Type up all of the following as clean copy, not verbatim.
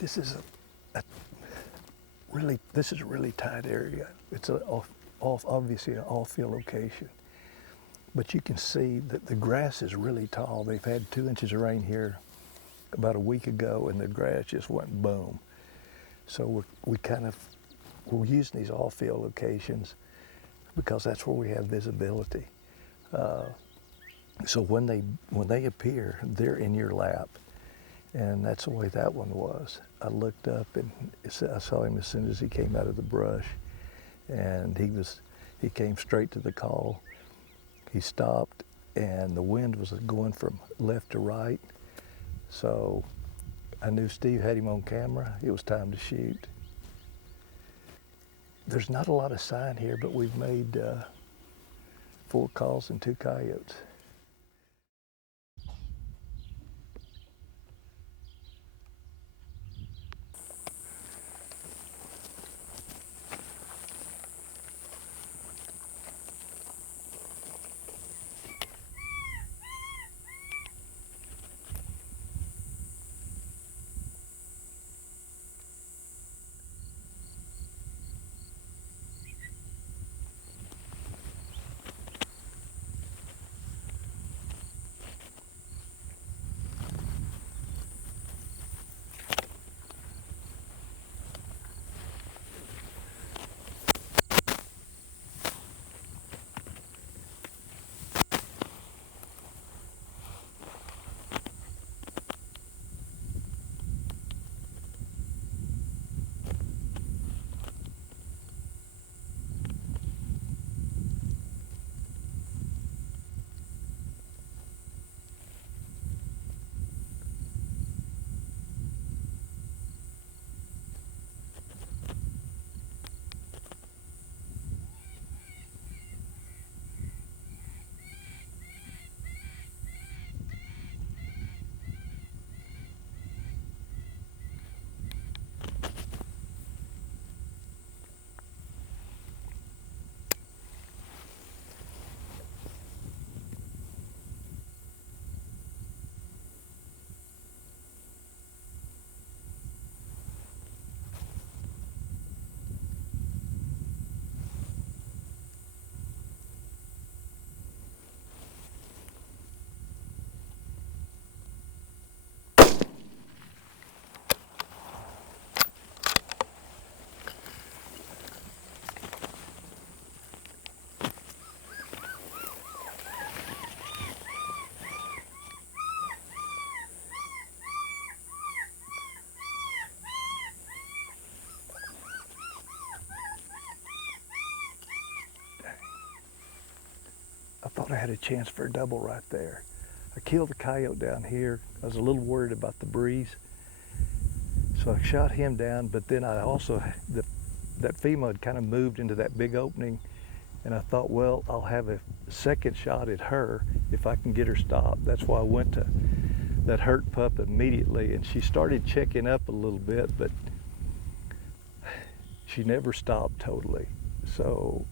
This is this is a really tight area. It's obviously an off-field location. But you can see that the grass is really tall. They've had 2 inches of rain here about a week ago, and the grass just went boom. So we're using these off-field locations because that's where we have visibility. So when they appear, they're in your lap, and that's the way that one was. I looked up and I saw him as soon as he came out of the brush, and he came straight to the call. He stopped, and the wind was going from left to right. So I knew Steve had him on camera. It was time to shoot. There's not a lot of sign here, but we've made 4 calls and 2 coyotes. I thought I had a chance for a double right there. I killed the coyote down here. I was a little worried about the breeze, so I shot him down, but then I also, that female had kind of moved into that big opening, and I thought, well, I'll have a second shot at her if I can get her stopped. That's why I went to that hurt pup immediately, and she started checking up a little bit, but she never stopped totally. So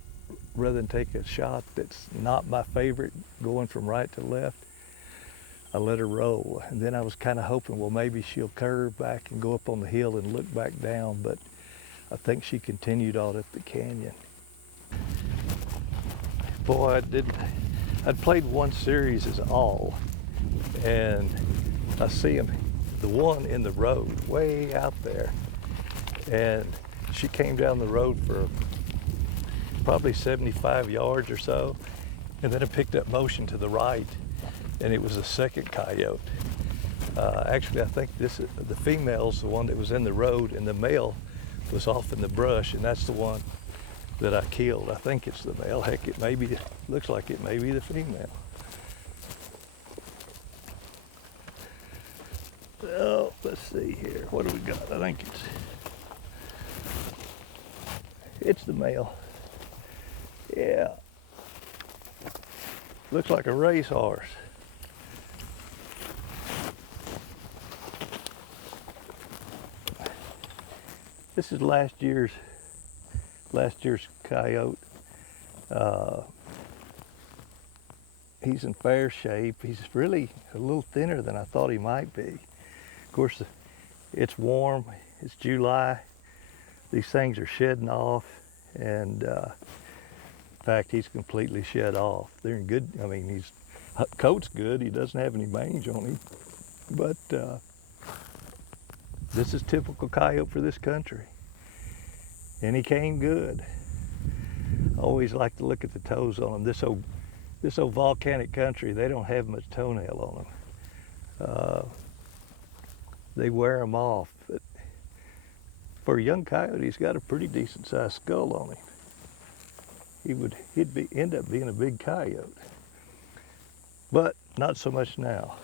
rather than take a shot that's not my favorite, going from right to left, I let her roll. And then I was kind of hoping, well, maybe she'll curve back and go up on the hill and look back down, but I think she continued on up the canyon. Boy, I'd played one series as all, and I see him, the one in the road, way out there, and she came down the road for probably 75 yards or so, and then it picked up motion to the right, and it was a second coyote. Actually, I think the female's the one that was in the road, and the male was off in the brush, and that's the one that I killed. I think it's the male. Heck, it may be, looks like it may be the female. Oh, let's see here. What do we got? I think it's the male. Yeah. Looks like a racehorse. This is last year's coyote. He's in fair shape. He's really a little thinner than I thought he might be. Of course, It's warm, it's July, these things are shedding off, and in fact, he's completely shed off. They're in good, I mean, his coat's good, he doesn't have any mange on him, but this is typical coyote for this country. And he came good. I always like to look at the toes on him. This old volcanic country, they don't have much toenail on them. They wear them off. But for a young coyote, he's got a pretty decent sized skull on him. He'd end up being a big coyote. But not so much now.